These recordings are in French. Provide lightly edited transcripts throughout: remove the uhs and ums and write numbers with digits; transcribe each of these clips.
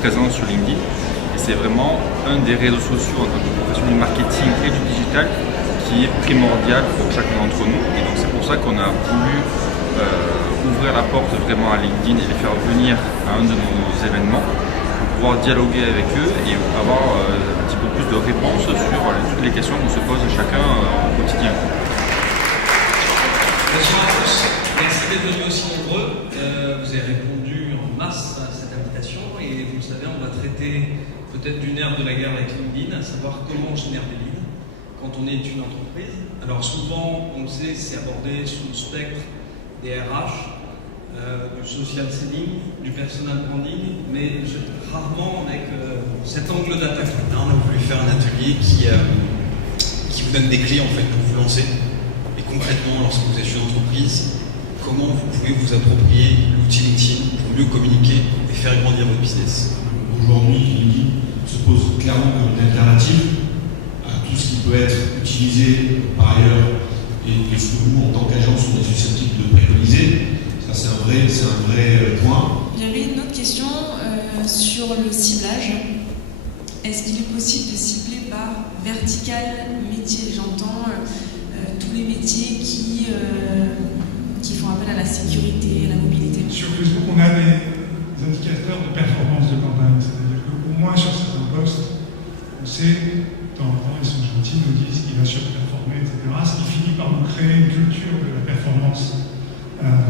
présence sur LinkedIn. Et c'est vraiment un des réseaux sociaux en tant que professionnel du marketing et du digital qui est primordial pour chacun d'entre nous. Et donc c'est pour ça qu'on a voulu ouvrir la porte vraiment à LinkedIn et les faire venir à un de nos événements pour pouvoir dialoguer avec eux et avoir un petit peu plus de réponses sur toutes les questions qu'on se pose chacun au quotidien. Bonjour à tous, merci d'être venus aussi nombreux. Vous avez répondu en masse à cette invitation et vous le savez, on va traiter peut-être du nerf de la guerre avec LinkedIn, à savoir comment on génère des leads quand on est une entreprise. Alors souvent, on le sait, c'est abordé sous le spectre des RH, du social selling, du personal branding, mais rarement avec cet angle d'attaque. Là, on a voulu faire un atelier qui vous donne des clés en fait pour vous lancer. Et concrètement, lorsque vous êtes une entreprise, comment vous pouvez vous approprier l'outil LinkedIn pour mieux communiquer et faire grandir votre business. Aujourd'hui, LinkedIn se pose clairement comme une alternative à tout ce qui peut être utilisé par ailleurs et ce que nous, en tant qu'agence, on est susceptible de préconiser. Ça, c'est un vrai point. J'avais une autre question sur le ciblage. Est-ce qu'il est possible de cibler par vertical métier? J'entends tous les métiers qui font appel à la sécurité, à la mobilité. Sur Facebook, on a des indicateurs de performance de campagne. C'est-à-dire qu'au moins sur certains postes, on sait, de temps en temps, ils sont gentils, nous disent qu'il va surperformer, etc. Ce qui finit par nous créer une culture de la performance.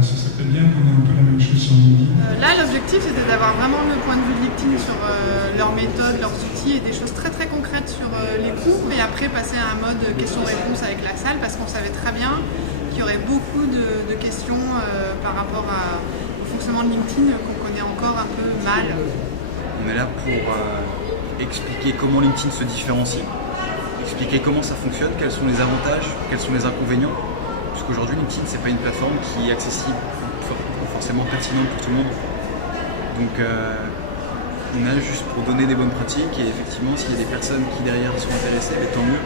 Ce serait bien qu'on ait un peu la même chose sur LinkedIn. Là, l'objectif, c'était d'avoir vraiment le point de vue de LinkedIn sur leurs méthodes, leurs outils et des choses très très concrètes sur les cours et après passer à un mode questions-réponses avec la salle parce qu'on savait très bien qu'il y aurait beaucoup de questions par rapport au fonctionnement de LinkedIn qu'on connaît encore un peu mal. On est là pour expliquer comment LinkedIn se différencie, expliquer comment ça fonctionne, quels sont les avantages, quels sont les inconvénients. Parce qu'aujourd'hui, LinkedIn, c'est pas une plateforme qui est accessible, forcément pertinente pour tout le monde. Donc, on est là juste pour donner des bonnes pratiques et effectivement, s'il y a des personnes qui derrière sont intéressées, tant mieux.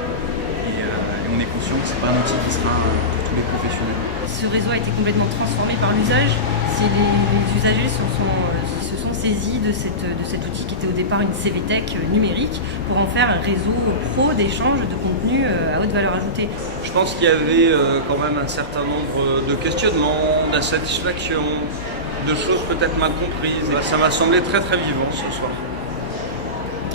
Et on est conscient que c'est pas un outil qui sera pour tous les professionnels. Ce réseau a été complètement transformé par l'usage. Les usagers se sont saisis de cet outil qui était au départ une CVTech numérique pour en faire un réseau pro d'échange de contenu à haute valeur ajoutée. Je pense qu'il y avait quand même un certain nombre de questionnements, d'insatisfactions, de choses peut-être mal comprises. Ça m'a semblé très très vivant ce soir.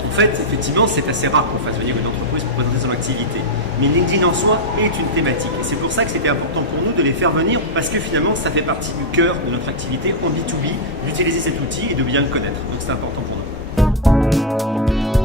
En fait, effectivement, c'est assez rare qu'on fasse venir une entreprise pour présenter son activité. Mais LinkedIn en soi est une thématique. Et c'est pour ça que c'était important pour nous de les faire venir, parce que finalement, ça fait partie du cœur de notre activité en B2B, d'utiliser cet outil et de bien le connaître. Donc c'est important pour nous.